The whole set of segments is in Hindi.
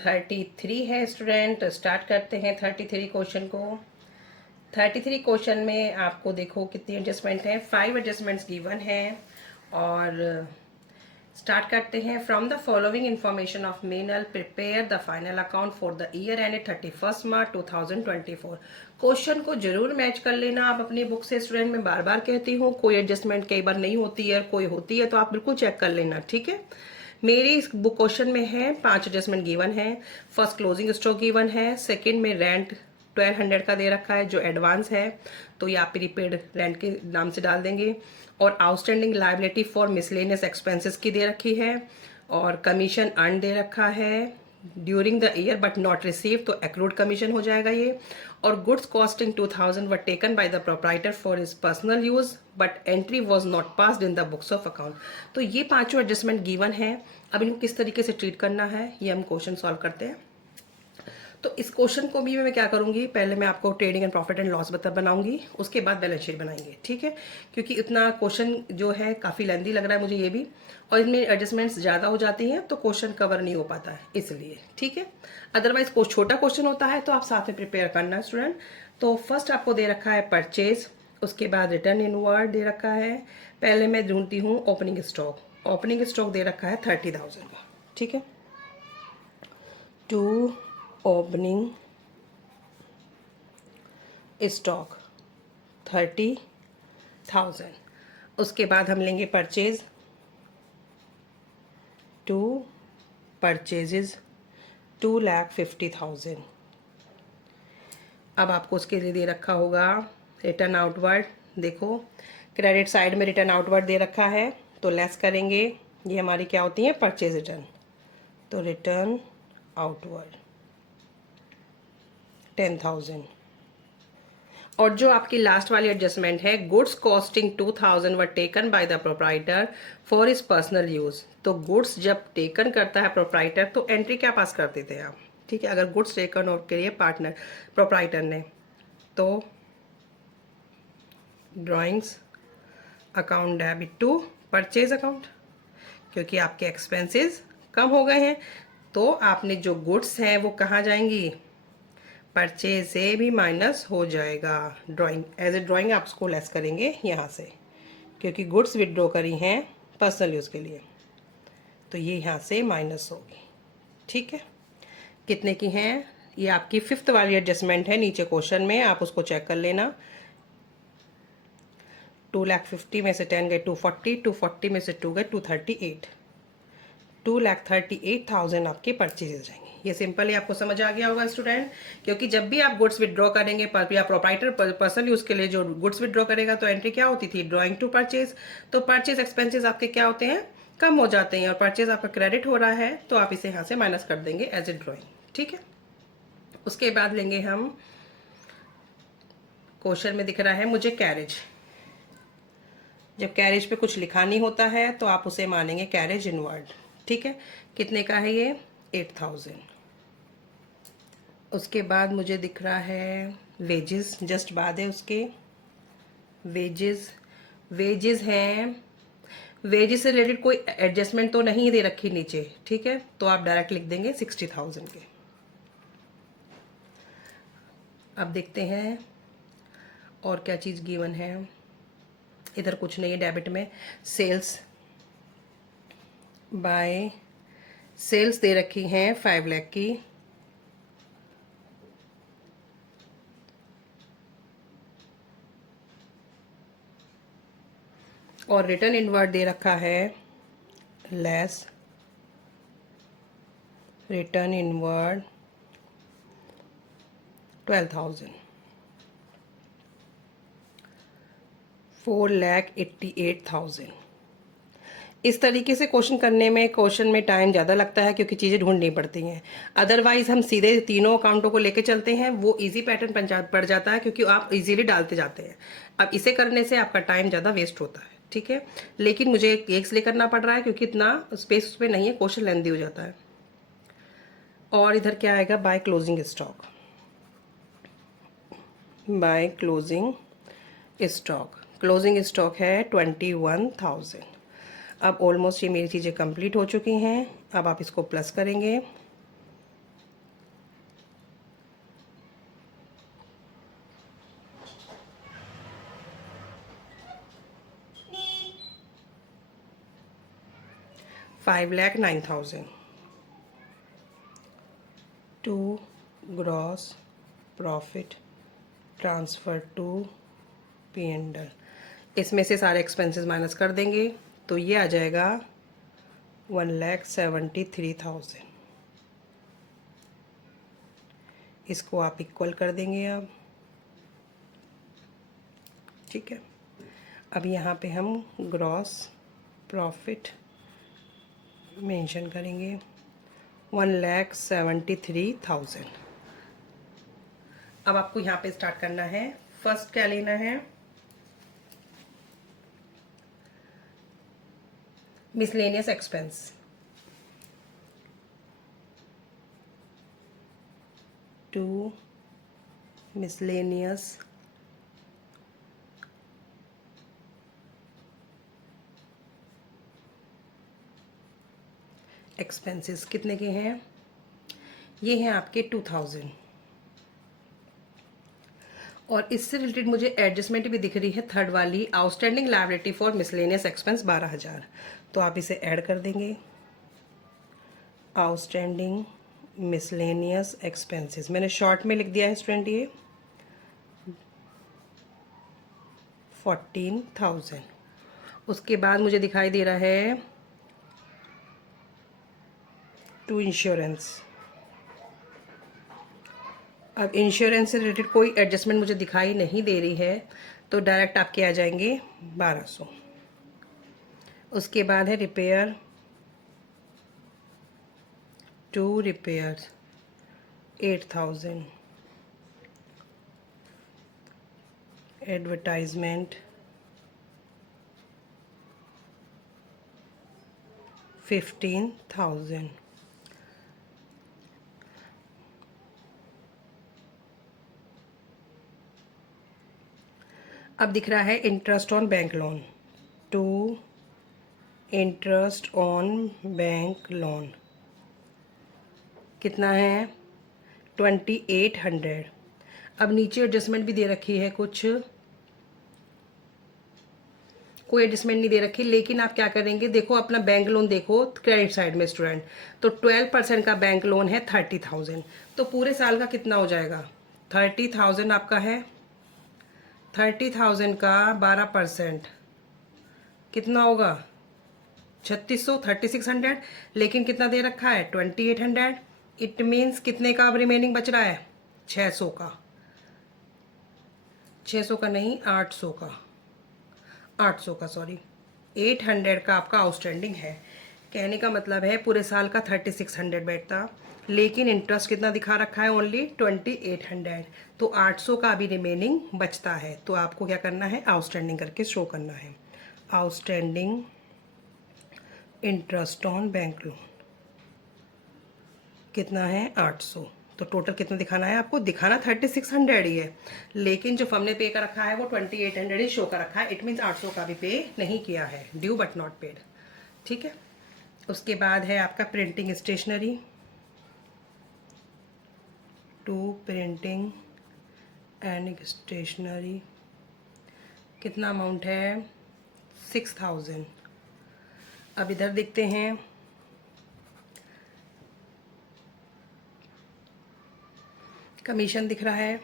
33 है स्टूडेंट। स्टार्ट करते हैं 33 क्वेश्चन को। 33 क्वेश्चन में आपको देखो कितनी एडजस्टमेंट है, 5 एडजस्टमेंट्स गिवन है। और स्टार्ट करते हैं। From the following information of Menal prepare the final account for the year end 31 March 2024। Question को जरूर मैच कर लेना आप अपनी बुक से स्टूडेंट। मैं बार बार कहती हूँ कोई एडजस्टमेंट कई बार नहीं होती है, कोई होती है तो आप बिल्कुल चेक कर लेना, ठीक है। मेरी इस बुक क्वेश्चन में है 5 एडजस्टमेंट गिवन है। फर्स्ट क्लोजिंग स्टॉक गिवन है, सेकंड में रेंट 1200 का दे रखा है जो एडवांस है, तो ये आप प्रीपेड रेंट के नाम से डाल देंगे। और outstanding liability for miscellaneous expenses की दे रखी है। और कमीशन अर्न दे रखा है during the year but not receive, तो एक्रूड कमीशन हो जाएगा ये। और goods costing 2000 were taken by the proprietor for his personal use but entry was not passed in the books of account. तो ये पांचों एडजस्टमेंट गिवन है। अब इनको किस तरीके से ट्रीट करना है ये हम क्वेश्चन सॉल्व करते हैं। तो इस क्वेश्चन को भी मैं क्या करूंगी, पहले मैं आपको trading and profit and loss बनाऊंगी, उसके बाद बैलेंस शीट बनाएंगे, ठीक है। क्योंकि इतना क्वेश्चन जो है काफ़ी लेंदी लग रहा है मुझे ये भी, और इनमें एडजस्टमेंट्स ज़्यादा हो जाती हैं तो क्वेश्चन कवर नहीं हो पाता है इसलिए, ठीक है। अदरवाइज छोटा क्वेश्चन होता है तो आप साथ में प्रिपेयर करना स्टूडेंट। तो फर्स्ट आपको दे रखा है परचेज, उसके बाद रिटर्न इनवर्ड दे रखा है। पहले मैं ढूंढती हूँ ओपनिंग स्टॉक। ओपनिंग स्टॉक दे रखा है 30,000 का, ठीक है। To opening stock 30,000। उसके बाद हम लेंगे परचेज, टू परचेजेज 2,50,000। अब आपको उसके लिए दे रखा होगा रिटर्न आउटवर्ड। देखो क्रेडिट साइड में रिटर्न आउटवर्ड दे रखा है तो लेस करेंगे, ये हमारी क्या होती है परचेज रिटर्न। तो रिटर्न आउटवर्ड 10,000। और जो आपकी लास्ट वाली एडजस्टमेंट है goods costing 2000 were taken by the proprietor for his personal use. तो गुड्स जब टेकन करता है प्रोप्राइटर तो एंट्री क्या पास कर देते हैं आप, ठीक है। अगर गुड्स टेकन और के लिए पार्टनर प्रोप्राइटर ने, तो drawings account debit to purchase account, क्योंकि आपके एक्सपेंसेस कम हो गए हैं तो आपने जो गुड्स हैं वो कहाँ जाएंगी, परचेज से भी माइनस हो जाएगा। ड्राइंग एज ए ड्राइंग आप उसको लेस करेंगे यहाँ से, क्योंकि गुड्स विड्रॉ करी हैं पर्सनल यूज़ के लिए, तो ये यहाँ से माइनस होगी, ठीक है। कितने की हैं, ये आपकी 5th वाली एडजस्टमेंट है नीचे क्वेश्चन में, आप उसको चेक कर लेना। 2,50,000 में से 10 गए 240, 240 में से 2 गए 238, 2,38,000 आपके परचेजेस जाएंगे। ये सिंपल ही आपको समझ आ गया होगा स्टूडेंट, क्योंकि जब भी आप गुड्स विड्रॉ करेंगे या प्रोप्राइटर पर्सनल यूज के लिए जो गुड्स विड्रॉ करेगा तो एंट्री क्या होती थी, ड्राइंग टू परचेज। तो परचेज एक्सपेंसेस आपके क्या होते हैं, कम हो जाते हैं, और परचेज आपका क्रेडिट हो रहा है तो आप इसे यहाँ से माइनस कर देंगे एज ए ड्राइंग, ठीक है। उसके बाद लेंगे हम, क्वेश्चन में दिख रहा है मुझे कैरेज। जब कैरेज पे कुछ लिखा नहीं होता है तो आप उसे मानेंगे कैरेज इनवर्ड, ठीक है। कितने का है ये 8,000। उसके बाद मुझे दिख रहा है वेजेस, जस्ट बाद है उसके वेजेस। वेजेस हैं, वेजेस से रिलेटेड कोई एडजस्टमेंट तो नहीं दे रखी नीचे, ठीक है, तो आप डायरेक्ट लिख देंगे 60,000 के। अब देखते हैं और क्या चीज़ गिवन है। इधर कुछ नहीं है डेबिट में। सेल्स बाय सेल्स दे रखी हैं 5 लाख की, और रिटर्न इनवर्ड दे रखा है लेस रिटर्न इनवर्ड 12,000, 4,88,000। इस तरीके से क्वेश्चन करने में क्वेश्चन में टाइम ज़्यादा लगता है क्योंकि चीज़ें ढूंढनी पड़ती हैं। अदरवाइज हम सीधे तीनों अकाउंटों को लेके चलते हैं, वो इजी पैटर्न पड़ जाता है क्योंकि आप इजीली डालते जाते हैं। अब इसे करने से आपका टाइम ज़्यादा वेस्ट होता है, ठीक है। लेकिन मुझे एक इसलिए करना पड़ रहा है क्योंकि इतना स्पेस उस पर नहीं है, क्वेश्चन लेंदी हो जाता है। और इधर क्या आएगा, by closing stock, by closing stock. Closing stock है 21,000। अब ऑलमोस्ट ये मेरी चीज़ें कंप्लीट हो चुकी हैं। अब आप इसको प्लस करेंगे, 5,09,000 to gross profit transfer to P&L। इसमें से सारे एक्सपेंसेस माइनस कर देंगे तो ये आ जाएगा 1,73,000। इसको आप इक्वल कर देंगे अब, ठीक है। अब यहाँ पे हम ग्रॉस प्रॉफिट मेंशन करेंगे 1,73,000। अब आपको यहाँ पे स्टार्ट करना है। फर्स्ट क्या लेना है, miscellaneous expense. To miscellaneous expenses कितने के हैं, ये हैं आपके 2,000। और इससे रिलेटेड मुझे एडजस्टमेंट भी दिख रही है, थर्ड वाली, outstanding liability for miscellaneous expense 12,000। तो आप इसे ऐड कर देंगे, आउटस्टैंडिंग मिसलेनियस एक्सपेंसेस। मैंने शॉर्ट में लिख दिया है स्टूडेंट, ये 14,000। उसके बाद मुझे दिखाई दे रहा है टू इंश्योरेंस। अब इंश्योरेंस से रिलेटेड कोई एडजस्टमेंट मुझे दिखाई नहीं दे रही है, तो डायरेक्ट आपके आ जाएंगे 1,200। उसके बाद है रिपेयर, टू रिपेयर 8,000। एडवर्टाइजमेंट 15,000। अब दिख रहा है interest on bank loan, to interest on bank loan कितना है 2,800। अब नीचे एडजस्टमेंट भी दे रखी है, कुछ कोई एडजस्टमेंट नहीं दे रखी, लेकिन आप क्या करेंगे, देखो अपना बैंक लोन देखो क्रेडिट साइड में स्टूडेंट, तो 12% का बैंक लोन है 30,000। तो पूरे साल का कितना हो जाएगा, 30,000 आपका है, 30,000 का 12% कितना होगा 3,600, 3,600। लेकिन कितना दे रखा है 2,800। इट मीन्स कितने का अब रिमेनिंग बच रहा है 600 का, 600 का नहीं 800 का, 800 का सॉरी, 800 का आपका आउटस्टैंडिंग है। कहने का मतलब है पूरे साल का 3,600 बैठता, लेकिन इंटरेस्ट कितना दिखा रखा है ओनली 2,800। तो 800 का अभी रिमेनिंग बचता है। तो आपको क्या करना है, आउटस्टैंडिंग करके शो करना है, outstanding interest on bank loan कितना है 800। तो टोटल कितना दिखाना है आपको, दिखाना 3,600 ही है, लेकिन जो फर्म ने पे कर रखा है वो 2,800 ही शो कर रखा है। इट मीन्स 800 का भी पे नहीं किया है, ड्यू बट नॉट पेड, ठीक है। उसके बाद है आपका printing stationery, to printing and stationery कितना अमाउंट है 6,000। अब इधर देखते हैं, कमीशन दिख रहा है,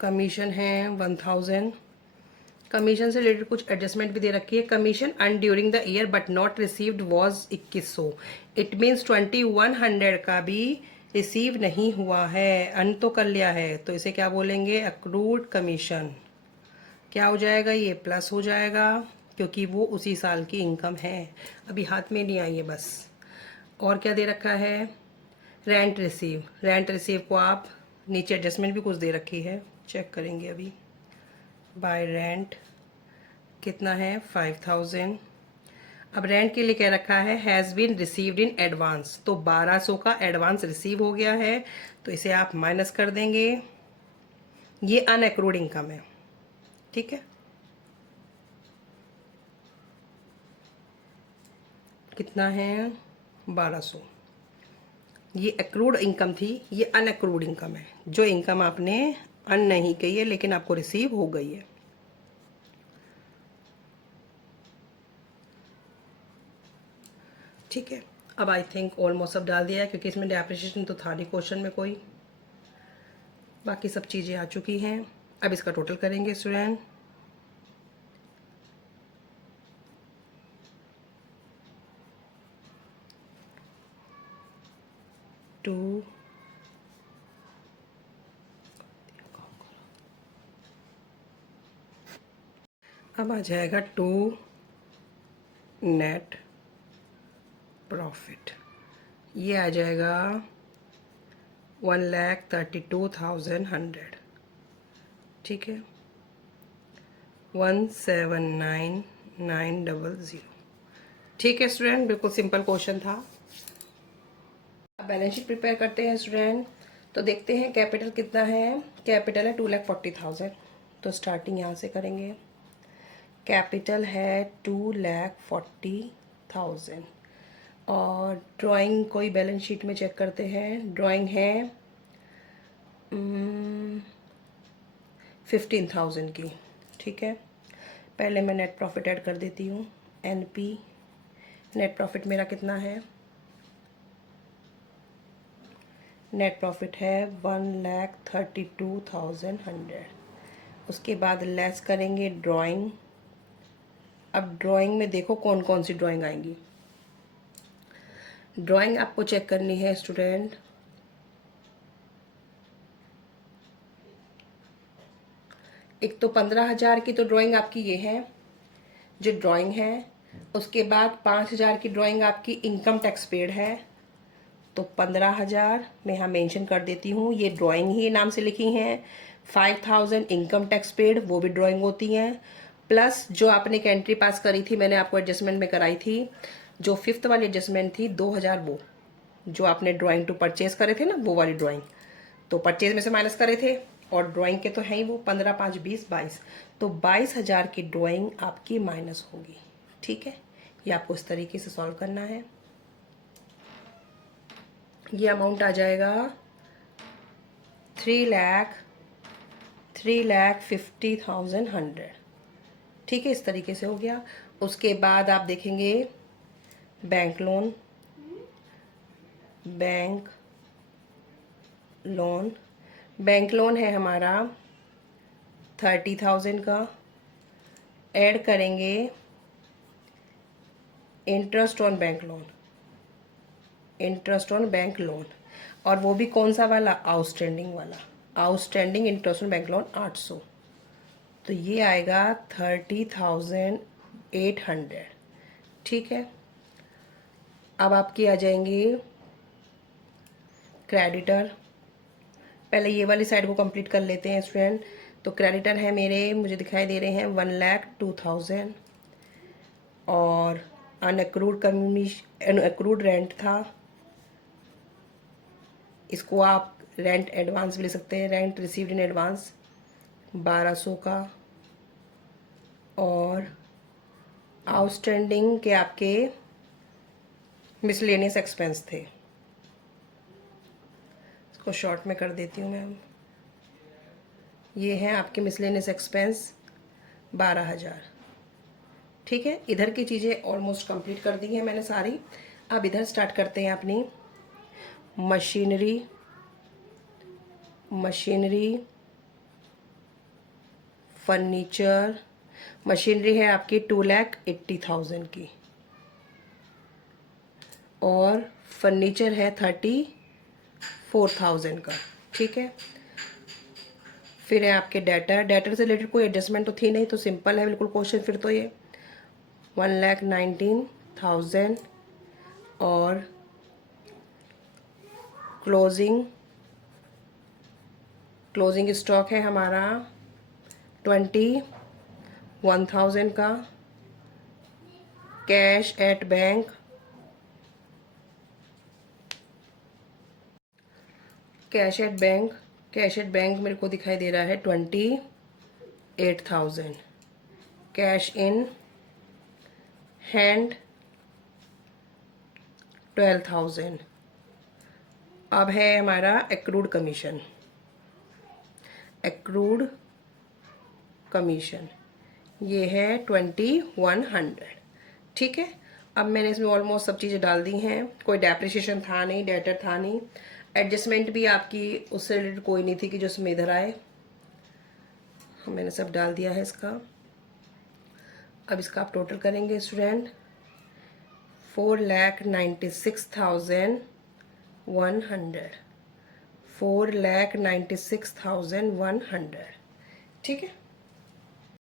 कमीशन है 1,000। कमीशन से रिलेटेड कुछ एडजस्टमेंट भी दे रखी है, commission earn during the year but not received was 2,100। It means 2,100 का भी रिसीव नहीं हुआ है, अर्न तो कर लिया है, तो इसे क्या बोलेंगे, अक्रूड कमीशन। क्या हो जाएगा, ये प्लस हो जाएगा, क्योंकि वो उसी साल की इनकम है, अभी हाथ में नहीं आई है बस। और क्या दे रखा है, रेंट रिसीव, रेंट रिसीव को आप नीचे एडजस्टमेंट भी कुछ दे रखी है, चेक करेंगे अभी। बाय रेंट कितना है 5,000। अब रेंट के लिए क्या रखा है, has been received in advance, तो 1,200 का एडवांस रिसीव हो गया है, तो इसे आप माइनस कर देंगे, ये अनएक्रूड इनकम है, ठीक है। कितना है 1,200, ये एक्रूड इनकम थी, ये अनएक्रूड इनकम है, जो इनकम आपने अर्न नहीं की है लेकिन आपको रिसीव हो गई है। ठीक है, अब आई थिंक ऑलमोस्ट सब डाल दिया है, क्योंकि इसमें डेप्रिसिएशन तो था नहीं क्वेश्चन में कोई, बाकी सब चीज़ें आ चुकी हैं। अब इसका टोटल करेंगे स्टूडेंट। टू अब आ जाएगा 2 नेट प्रॉफिट, ये आ जाएगा 1,32,100, ठीक है, 179,900। ठीक है स्टूडेंट, बिल्कुल सिंपल क्वेश्चन था। अब बैलेंस शीट प्रिपेयर करते हैं स्टूडेंट। तो देखते हैं कैपिटल कितना है। कैपिटल है 2,40,000, तो स्टार्टिंग यहाँ से करेंगे। कैपिटल है 2,40,000 और ड्राइंग कोई बैलेंस शीट में चेक करते हैं। ड्राइंग है 15,000 की, ठीक है। पहले मैं नेट प्रॉफिट ऐड कर देती हूँ। NP नेट प्रॉफिट मेरा कितना है, नेट प्रॉफिट है 1,32,100। उसके बाद लेस करेंगे ड्राइंग। अब ड्राइंग में देखो कौन कौन सी ड्राइंग आएंगी। ड्राइंग आपको चेक करनी है स्टूडेंट, एक तो 15,000 की तो ड्राइंग आपकी ये है जो ड्राइंग है। उसके बाद 5,000 की ड्राइंग आपकी इनकम टैक्स पेड है, तो 15,000 मैं यहाँ मेंशन कर देती हूँ, ये ड्राइंग ही नाम से लिखी हैं। 5,000 इनकम टैक्स पेड, वो भी ड्राइंग होती हैं। प्लस जो आपने एक एंट्री पास करी थी, मैंने आपको एडजस्टमेंट में कराई थी, जो 5th वाली एडजस्टमेंट थी 2,000, वो जो आपने ड्राइंग टू परचेज करे थे ना, वो वाली ड्राइंग, तो परचेज में से माइनस करे थे, और ड्राइंग के तो है ही वो 15, 5, 20, 22, तो 22,000 की ड्राइंग आपकी माइनस होगी, ठीक है। ये आपको इस तरीके से सॉल्व करना है। ये अमाउंट आ जाएगा 3,50,100, ठीक है, इस तरीके से हो गया। उसके बाद आप देखेंगे bank loan, bank loan, bank loan है हमारा 30,000 का। ऐड करेंगे interest on bank loan, interest on bank loan, और वो भी कौन सा वाला, आउटस्टैंडिंग वाला, outstanding interest on bank loan 800, तो ये आएगा 30,800, ठीक है। अब आपकी आ जाएंगी क्रेडिटर। पहले ये वाली साइड को कंप्लीट कर लेते हैं स्टूडेंट। तो क्रेडिटर है मेरे, मुझे दिखाई दे रहे हैं 1,02,000, और अनअक्रूड अनअक्रूड रेंट था, इसको आप रेंट एडवांस भी ले सकते हैं। रेंट रिसीव्ड इन एडवांस 1,200 का, और आउटस्टैंडिंग के आपके मिसलेनियस एक्सपेंस थे, इसको शॉर्ट में कर देती हूँ मैम। ये हैं आपके मिसलेनियस एक्सपेंस 12,000, ठीक है। इधर की चीज़ें ऑलमोस्ट कंप्लीट कर दी हैं मैंने सारी। अब इधर स्टार्ट करते हैं अपनी मशीनरी। फर्नीचर, मशीनरी है आपकी 2,80,000 की, और फर्नीचर है 34,000 का, ठीक है। फिर है आपके डेटर से रिलेटेड कोई एडजस्टमेंट तो थी नहीं, तो सिंपल है बिल्कुल क्वेश्चन। फिर तो ये 1,19,000, और क्लोजिंग स्टॉक है हमारा 21,000 का। Cash at bank, cash at bank मेरे को दिखाई दे रहा है 28,000। Cash in hand 12,000। अब है हमारा एक्रूड कमीशन, ये है 2,100, ठीक है। अब मैंने इसमें ऑलमोस्ट सब चीज़ें डाल दी हैं, कोई डेप्रिसिएशन था नहीं, डेटर था नहीं, एडजस्टमेंट भी आपकी उससे रिलेटेड कोई नहीं थी कि जो इसमें इधर आए। मैंने सब डाल दिया है इसका। अब इसका आप टोटल करेंगे स्टूडेंट, 4,96,100, 4,96,100, ठीक है।